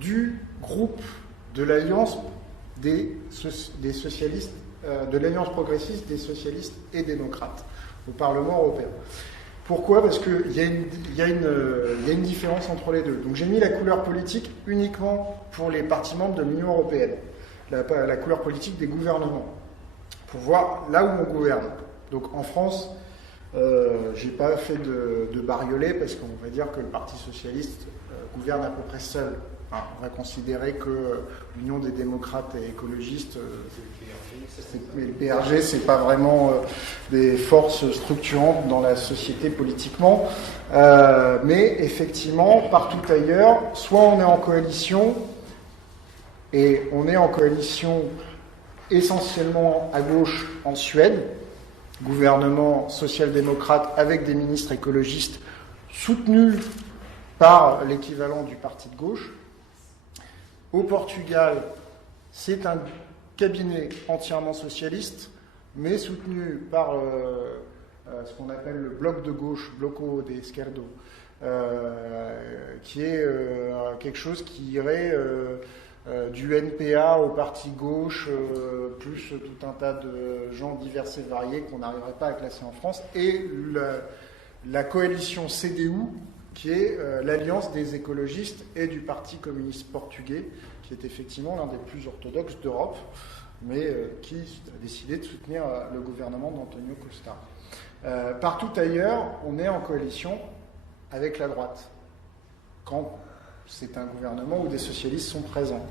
du groupe de l'Alliance des socialistes, de l'Alliance progressiste des socialistes et démocrates au Parlement européen. Pourquoi ? Parce qu'il y a une différence entre les deux. Donc j'ai mis la couleur politique uniquement pour les partis membres de l'Union européenne, la couleur politique des gouvernements, pour voir là où on gouverne. Donc en France, j'ai pas fait de bariolé parce qu'on va dire que le Parti socialiste gouverne à peu près seul. Enfin, on va considérer que l'Union des démocrates et écologistes, le PRG, c'est pas vraiment des forces structurantes dans la société politiquement, mais effectivement, partout ailleurs, soit on est en coalition, et on est en coalition essentiellement à gauche en Suède, gouvernement social-démocrate avec des ministres écologistes soutenus par l'équivalent du parti de gauche. Au Portugal, c'est un cabinet entièrement socialiste, mais soutenu par ce qu'on appelle le bloc de gauche, Bloco de Esquerdo, qui est quelque chose qui irait du NPA au parti gauche, plus tout un tas de gens divers et variés qu'on n'arriverait pas à classer en France, et la coalition CDU, qui est l'alliance des écologistes et du Parti communiste portugais, qui est effectivement l'un des plus orthodoxes d'Europe, mais qui a décidé de soutenir le gouvernement d'Antonio Costa. Partout ailleurs, on est en coalition avec la droite, quand c'est un gouvernement où des socialistes sont présents.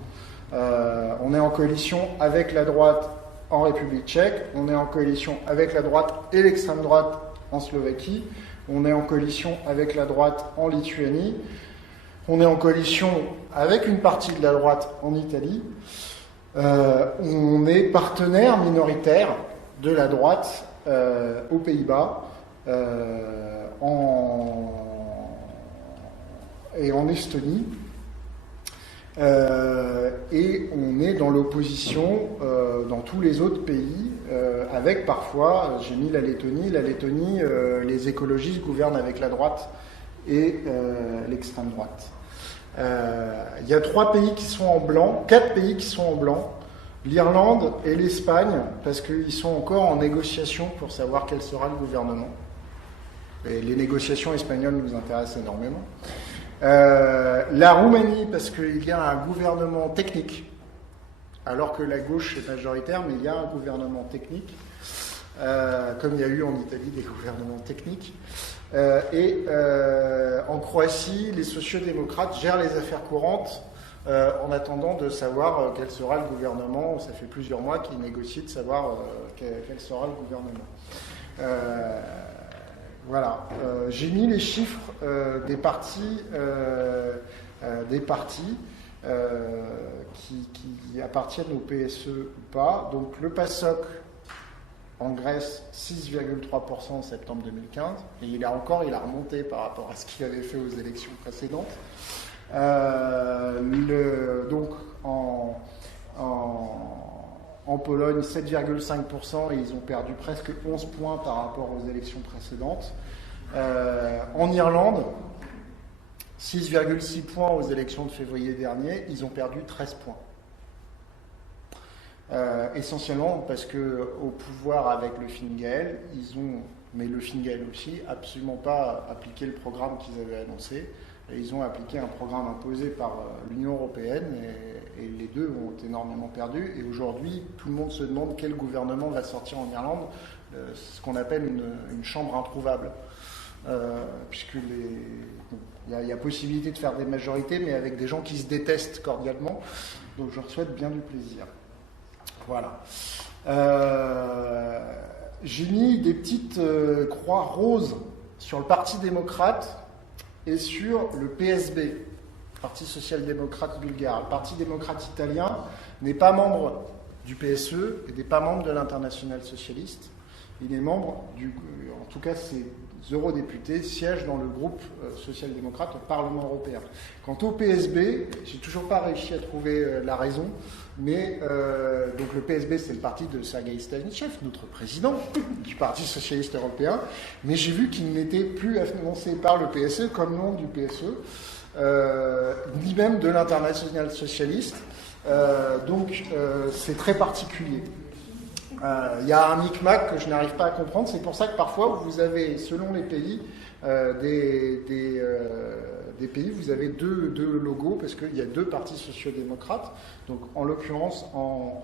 On est en coalition avec la droite en République tchèque, on est en coalition avec la droite et l'extrême droite en Slovaquie, on est en coalition avec la droite en Lituanie, on est en coalition avec une partie de la droite en Italie, on est partenaire minoritaire de la droite aux Pays-Bas et en Estonie, et on est dans l'opposition dans tous les autres pays avec parfois, j'ai mis la Lettonie, les écologistes gouvernent avec la droite et l'extrême droite. Il y a 4 pays qui sont en blanc, l'Irlande et l'Espagne, parce qu'ils sont encore en négociation pour savoir quel sera le gouvernement. Et les négociations espagnoles nous intéressent énormément. La Roumanie, parce qu'il y a un gouvernement technique, alors que la gauche est majoritaire, mais il y a un gouvernement technique, comme il y a eu en Italie des gouvernements techniques. En Croatie, les sociodémocrates gèrent les affaires courantes en attendant de savoir quel sera le gouvernement. Ça fait plusieurs mois qu'ils négocient de savoir quel sera le gouvernement. Voilà. J'ai mis les chiffres des partis qui appartiennent au PSE ou pas. Donc le PASOK en Grèce, 6,3% en septembre 2015. Et il a remonté par rapport à ce qu'il avait fait aux élections précédentes. Donc en Pologne, 7,5%, et ils ont perdu presque 11 points par rapport aux élections précédentes. En Irlande, 6,6 points aux élections de février dernier, ils ont perdu 13 points. Essentiellement parce qu'au pouvoir avec le Fine Gael, mais le Fine Gael aussi, absolument pas appliqué le programme qu'ils avaient annoncé. Et ils ont appliqué un programme imposé par l'Union européenne et les deux ont énormément perdu. Et aujourd'hui, tout le monde se demande quel gouvernement va sortir en Irlande, ce qu'on appelle une chambre introuvable. Puisque il y a possibilité de faire des majorités, mais avec des gens qui se détestent cordialement. Donc je leur souhaite bien du plaisir. Voilà. J'ai mis des petites croix roses sur le Parti démocrate et sur le PSB, Parti social-démocrate bulgare. Le Parti démocrate italien n'est pas membre du PSE et n'est pas membre de l'Internationale socialiste. Il est membre en tout cas ses eurodéputés siègent dans le groupe social-démocrate au Parlement européen. Quant au PSB, j'ai toujours pas réussi à trouver la raison, mais donc le PSB c'est le parti de Sergueï Stanishev, notre président du Parti socialiste européen, mais j'ai vu qu'il n'était plus annoncé par le PSE comme membre du PSE, ni même de l'Internationale socialiste, donc c'est très particulier. Il y a un micmac que je n'arrive pas à comprendre, c'est pour ça que parfois vous avez, selon les pays, des pays, vous avez deux logos, parce qu'il y a 2 partis sociodémocrates. Donc en l'occurrence, en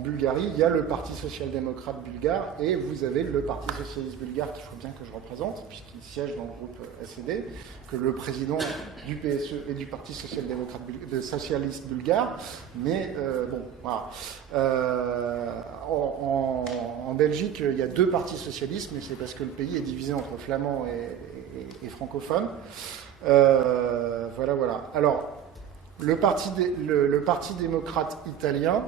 Bulgarie, il y a le Parti social-démocrate bulgare et vous avez le Parti socialiste bulgare qu'il faut bien que je représente, puisqu'il siège dans le groupe SED, que le président du PSE et du Parti social-démocrate socialiste bulgare. Mais bon, voilà. En Belgique, il y a 2 partis socialistes, mais c'est parce que le pays est divisé entre flamands et francophones. Voilà. Alors, le Parti démocrate italien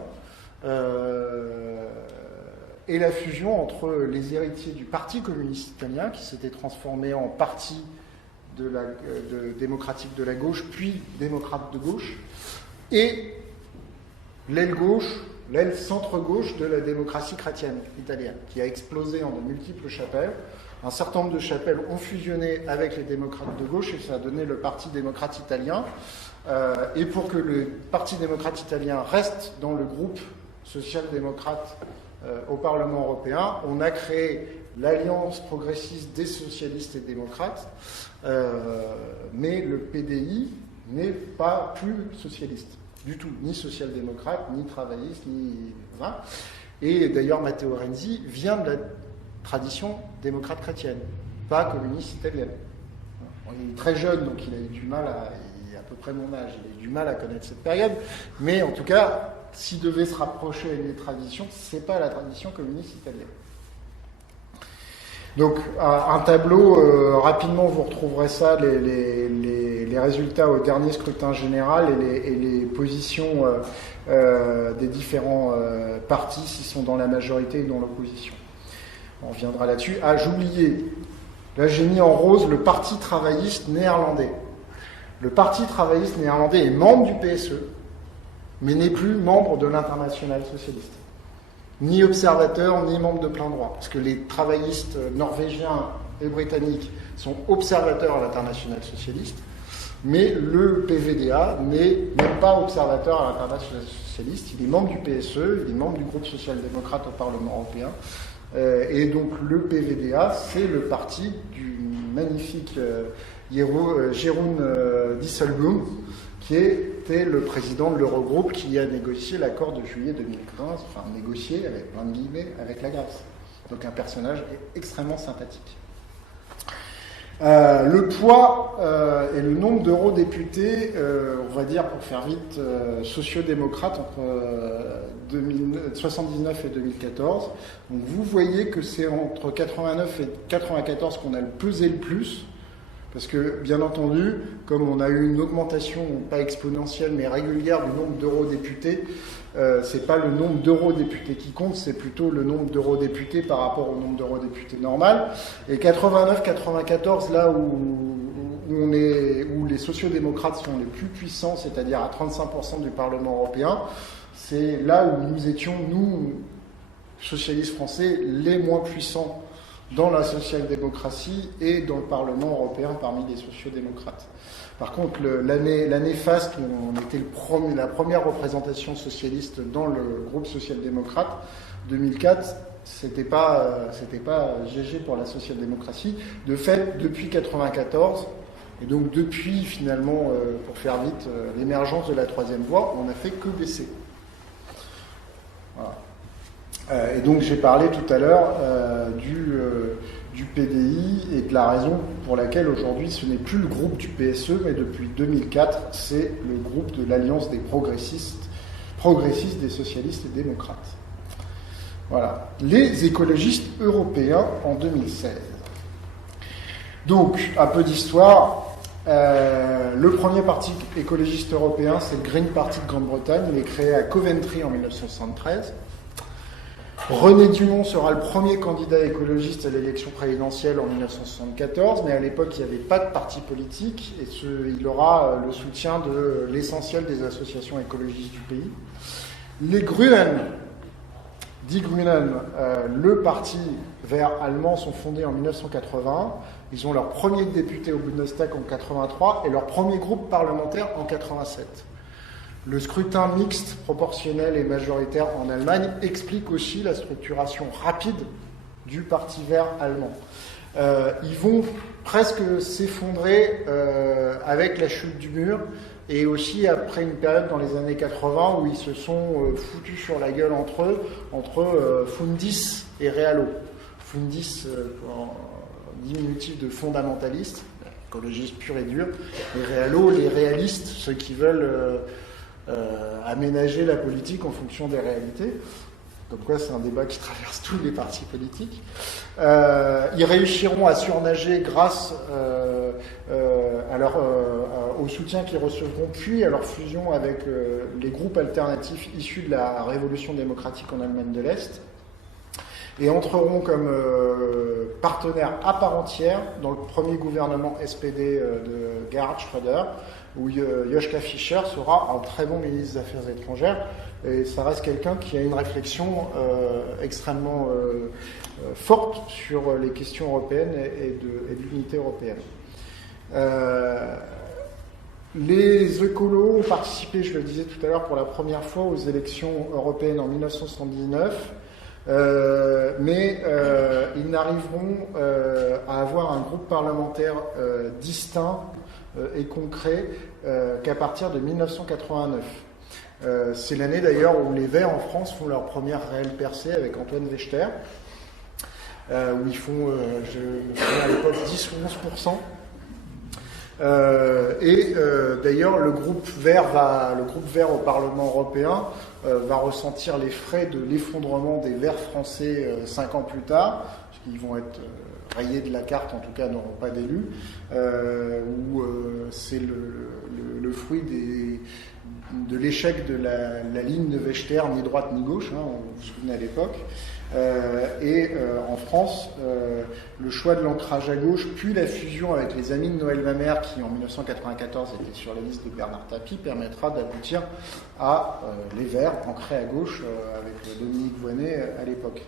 et la fusion entre les héritiers du Parti communiste italien, qui s'était transformé en parti démocratique de la gauche, puis démocrate de gauche, et l'aile centre-gauche de la démocratie chrétienne italienne, qui a explosé en de multiples chapelles. Un certain nombre de chapelles ont fusionné avec les démocrates de gauche, et ça a donné le Parti démocrate italien. Et pour que le Parti démocrate italien reste dans le groupe social-démocrate au Parlement européen, on a créé l'Alliance progressiste des socialistes et démocrates, mais le PDI n'est pas plus socialiste du tout, ni social-démocrate, ni travailliste, ni... Voilà. Et d'ailleurs, Matteo Renzi vient de la tradition démocrate chrétienne, pas communiste italienne. Il est très jeune, donc il a eu du mal il a à peu près mon âge, il a eu du mal à connaître cette période, mais en tout cas, s'il devait se rapprocher des traditions, c'est pas la tradition communiste italienne. Donc, un tableau, rapidement, vous retrouverez ça, les résultats au dernier scrutin général et les positions des différents partis, s'ils sont dans la majorité ou dans l'opposition. On reviendra là-dessus. Ah, j'oubliais, là j'ai mis en rose le Parti travailliste néerlandais. Le Parti travailliste néerlandais est membre du PSE, mais n'est plus membre de l'Internationale socialiste. ni observateurs, ni membres de plein droit. Parce que les travaillistes norvégiens et britanniques sont observateurs à l'internationale socialiste, mais le PVDA n'est même pas observateur à l'internationale socialiste. Il est membre du PSE, il est membre du groupe social-démocrate au Parlement européen. Et donc le PVDA, c'est le parti du magnifique Jeroen Dijsselbloem, qui était le président de l'Eurogroupe qui a négocié l'accord de juillet 2015, enfin négocié avec plein de guillemets, avec la Grèce. Donc un personnage extrêmement sympathique. Le poids et le nombre d'eurodéputés, on va dire pour faire vite, sociodémocrates entre 1979 et 2014. Donc vous voyez que c'est entre 89 et 94 qu'on a pesé le plus. Parce que, bien entendu, comme on a eu une augmentation, pas exponentielle, mais régulière du nombre d'eurodéputés, c'est pas le nombre d'eurodéputés qui compte, c'est plutôt le nombre d'eurodéputés par rapport au nombre d'eurodéputés normal. Et 89-94, là où les sociodémocrates sont les plus puissants, c'est-à-dire à 35% du Parlement européen, c'est là où nous étions, nous, socialistes français, les moins puissants dans la social-démocratie et dans le Parlement européen parmi les sociodémocrates. Par contre, l'année faste où on était la première représentation socialiste dans le groupe social-démocrate, 2004, c'était pas GG pour la social-démocratie. De fait, depuis 1994, et donc depuis finalement, pour faire vite, l'émergence de la troisième voie, on n'a fait que baisser. Voilà. Et donc j'ai parlé tout à l'heure du PDI et de la raison pour laquelle aujourd'hui ce n'est plus le groupe du PSE, mais depuis 2004, c'est le groupe de l'Alliance des progressistes des socialistes et démocrates. Voilà. Les écologistes européens en 2016. Donc, un peu d'histoire. Le premier parti écologiste européen, c'est le Green Party de Grande-Bretagne. Il est créé à Coventry en 1973. René Dumont sera le premier candidat écologiste à l'élection présidentielle en 1974, mais à l'époque, il n'y avait pas de parti politique et il aura le soutien de l'essentiel des associations écologistes du pays. Les Grünen, Die Grünen, le parti vert allemand, sont fondés en 1980. Ils ont leur premier député au Bundestag en 1983 et leur premier groupe parlementaire en 1987. Le scrutin mixte, proportionnel et majoritaire en Allemagne explique aussi la structuration rapide du Parti vert allemand. Ils vont presque s'effondrer avec la chute du mur et aussi après une période dans les années 80 où ils se sont foutus sur la gueule entre Fundis et Realo. Fundis, diminutif de fondamentaliste, écologiste pur et dur, et Realo, les réalistes, ceux qui veulent aménager la politique en fonction des réalités. Comme quoi, c'est un débat qui traverse tous les partis politiques. Ils réussiront à surnager grâce au soutien qu'ils recevront, puis à leur fusion avec les groupes alternatifs issus de la Révolution démocratique en Allemagne de l'Est, et entreront comme partenaires à part entière dans le premier gouvernement SPD de Gerhard Schröder, où Joschka Fischer sera un très bon ministre des Affaires étrangères, et ça reste quelqu'un qui a une réflexion extrêmement forte sur les questions européennes et de l'unité européenne. Les écolos ont participé, je le disais tout à l'heure, pour la première fois aux élections européennes en 1979, mais ils n'arriveront à avoir un groupe parlementaire distinct et concret qu'à partir de 1989. C'est l'année d'ailleurs où les Verts en France font leur première réelle percée avec Antoine Wechter, où ils font, je me souviens à l'époque, 10 ou 11%. D'ailleurs, le groupe vert au Parlement européen va ressentir les frais de l'effondrement des Verts français 5 ans plus tard, parce qu'ils vont être rayés de la carte, en tout cas n'auront pas d'élus, où c'est le fruit de l'échec de la ligne de Wechter, ni droite ni gauche, hein, vous vous souvenez à l'époque. En France, le choix de l'ancrage à gauche, puis la fusion avec les Amis de Noël Mamère, qui en 1994 étaient sur la liste de Bernard Tapie, permettra d'aboutir à les Verts ancrés à gauche avec Dominique Voynet à l'époque.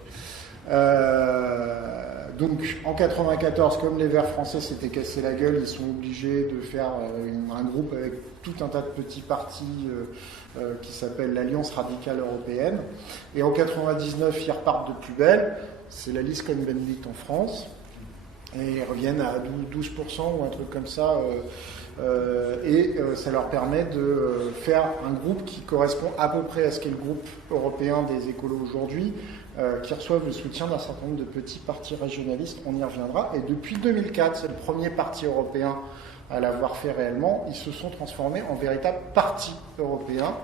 Donc en 94, comme les Verts français s'étaient cassés la gueule, ils sont obligés de faire un groupe avec tout un tas de petits partis qui s'appelle l'Alliance radicale européenne. Et en 99, ils repartent de plus belle. C'est la liste Cohn-Bendit en France. Et ils reviennent à 12% ou un truc comme ça. Ça leur permet de faire un groupe qui correspond à peu près à ce qu'est le groupe européen des écolos aujourd'hui, qui reçoivent le soutien d'un certain nombre de petits partis régionalistes, on y reviendra. Et depuis 2004, c'est le premier parti européen à l'avoir fait réellement, ils se sont transformés en véritables partis européens,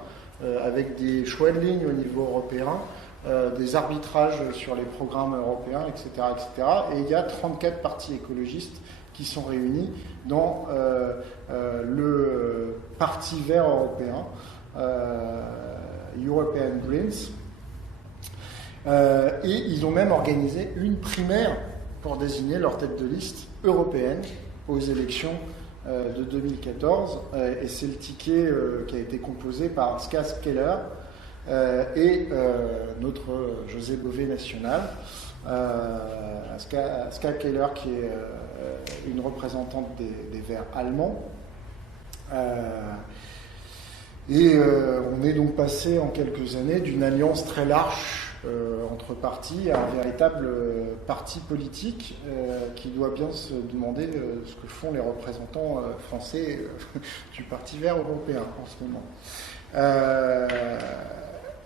avec des choix de ligne au niveau européen, des arbitrages sur les programmes européens, etc., etc. Et il y a 34 partis écologistes qui sont réunis dans le Parti vert européen, European Greens. Et ils ont même organisé une primaire pour désigner leur tête de liste européenne aux élections de 2014. Et c'est le ticket qui a été composé par Ska Keller et notre José Bové national. Ska Keller qui est une représentante des Verts allemands. On est donc passé en quelques années d'une alliance très large entre partis à un véritable parti politique qui doit bien se demander ce que font les représentants français du Parti vert européen en ce moment.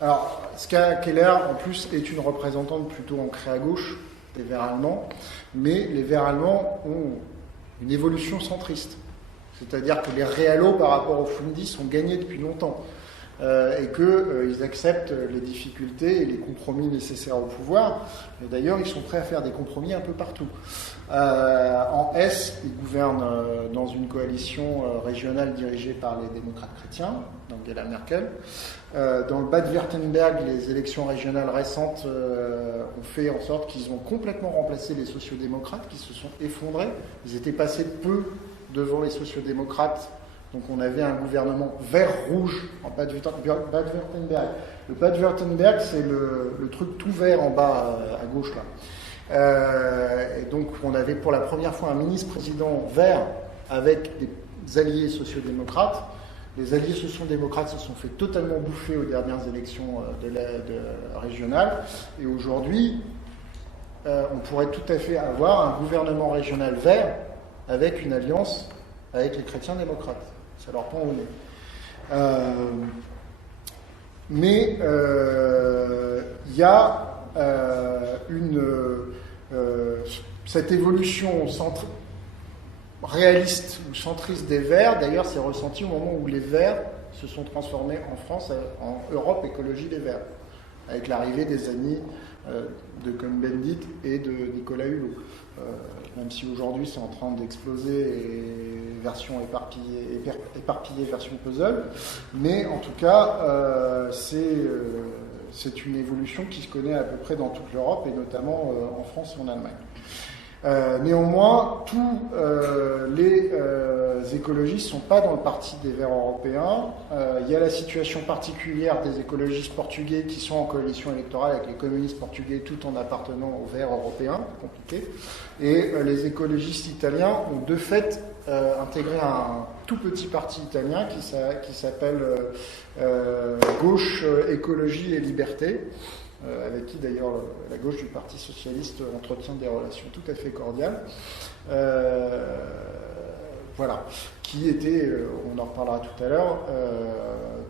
Alors, Ska Keller, en plus, est une représentante plutôt ancrée à gauche des Verts allemands, mais les Verts allemands ont une évolution centriste. C'est-à-dire que les réalos par rapport aux Fundis sont gagnés depuis longtemps. Et qu'ils acceptent les difficultés et les compromis nécessaires au pouvoir. Et d'ailleurs, ils sont prêts à faire des compromis un peu partout. En Hesse, ils gouvernent dans une coalition régionale dirigée par les démocrates chrétiens, d'Angela Merkel. Dans le Bade-Württemberg, les élections régionales récentes ont fait en sorte qu'ils ont complètement remplacé les sociodémocrates qui se sont effondrés. Ils étaient passés peu devant les sociodémocrates. Donc on avait un gouvernement vert-rouge en Bade-Württemberg. Le Bade-Württemberg, c'est le truc tout vert en bas à gauche là. Et donc on avait pour la première fois un ministre-président vert avec des alliés sociodémocrates. Les alliés sociodémocrates se sont fait totalement bouffer aux dernières élections régionales. Et aujourd'hui, on pourrait tout à fait avoir un gouvernement régional vert avec une alliance avec les chrétiens démocrates. Ça leur prend au nez. Mais il y a cette évolution réaliste ou centriste des Verts. D'ailleurs, c'est ressenti au moment où les Verts se sont transformés en France en Europe Écologie Les Verts, avec l'arrivée des amis de Cohn-Bendit et de Nicolas Hulot. Même si aujourd'hui c'est en train d'exploser, et version éparpillée, version puzzle, mais en tout cas c'est une évolution qui se connaît à peu près dans toute l'Europe et notamment en France et en Allemagne. Néanmoins, tous les écologistes ne sont pas dans le parti des Verts européens. Il y a la situation particulière des écologistes portugais qui sont en coalition électorale avec les communistes portugais tout en appartenant aux Verts européens, compliqué. Et les écologistes italiens ont de fait intégré un tout petit parti italien qui s'appelle Gauche, Écologie et Liberté. Avec qui d'ailleurs la gauche du Parti socialiste entretient des relations tout à fait cordiales. Voilà, qui était, on en reparlera tout à l'heure,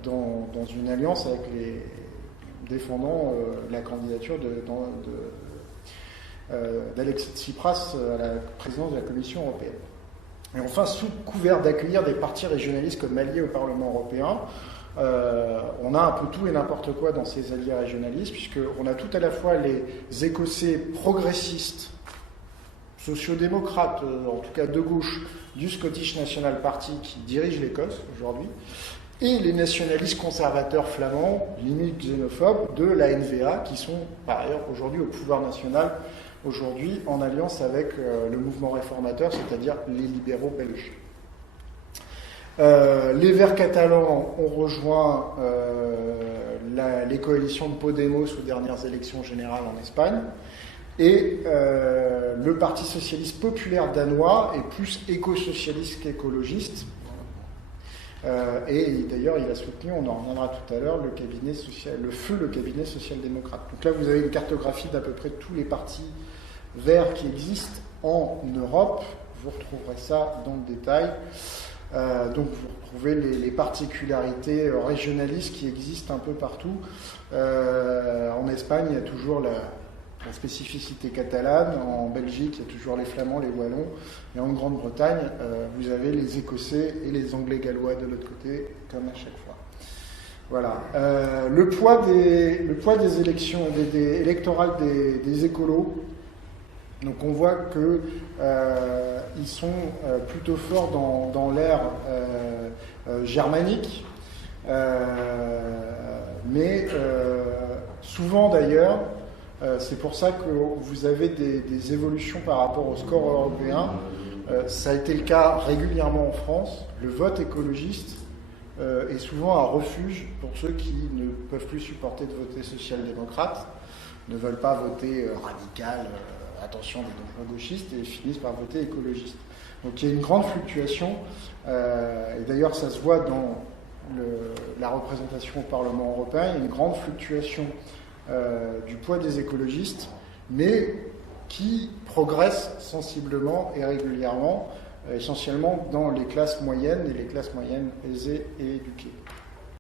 dans une alliance avec les défendant la candidature d'Alexis Tsipras à la présidence de la Commission européenne. Et enfin, sous couvert d'accueillir des partis régionalistes comme alliés au Parlement européen, on a un peu tout et n'importe quoi dans ces alliés régionalistes, puisqu'on a tout à la fois les Écossais progressistes, sociodémocrates, en tout cas de gauche, du Scottish National Party qui dirige l'Écosse aujourd'hui, et les nationalistes conservateurs flamands, limite xénophobes, de la NVA, qui sont par ailleurs aujourd'hui au pouvoir national, aujourd'hui en alliance avec le mouvement réformateur, c'est-à-dire les libéraux belges. Les Verts catalans ont rejoint les coalitions de Podemos aux dernières élections générales en Espagne, et le Parti socialiste populaire danois est plus éco-socialiste qu'écologiste. Et d'ailleurs, il a soutenu, on en reviendra tout à l'heure, le cabinet social-démocrate. Donc là, vous avez une cartographie d'à peu près tous les partis verts qui existent en Europe. Vous retrouverez ça dans le détail. Donc vous retrouvez les particularités régionalistes qui existent un peu partout. En Espagne, il y a toujours la spécificité catalane. En Belgique, il y a toujours les Flamands, les Wallons. Et en Grande-Bretagne, vous avez les Écossais et les Anglais-Gallois de l'autre côté, comme à chaque fois. Voilà. Le poids des élections électorales des écolos. Donc on voit que ils sont plutôt forts dans l'ère germanique, mais souvent d'ailleurs, c'est pour ça que vous avez des évolutions par rapport au score européen. Ça a été le cas régulièrement en France. Le vote écologiste est souvent un refuge pour ceux qui ne peuvent plus supporter de voter social-démocrate, ne veulent pas voter radical, attention des gauchistes, et finissent par voter écologiste. Donc il y a une grande fluctuation, et d'ailleurs ça se voit dans la représentation au Parlement européen, il y a une grande fluctuation du poids des écologistes, mais qui progresse sensiblement et régulièrement, essentiellement dans les classes moyennes et les classes moyennes aisées et éduquées.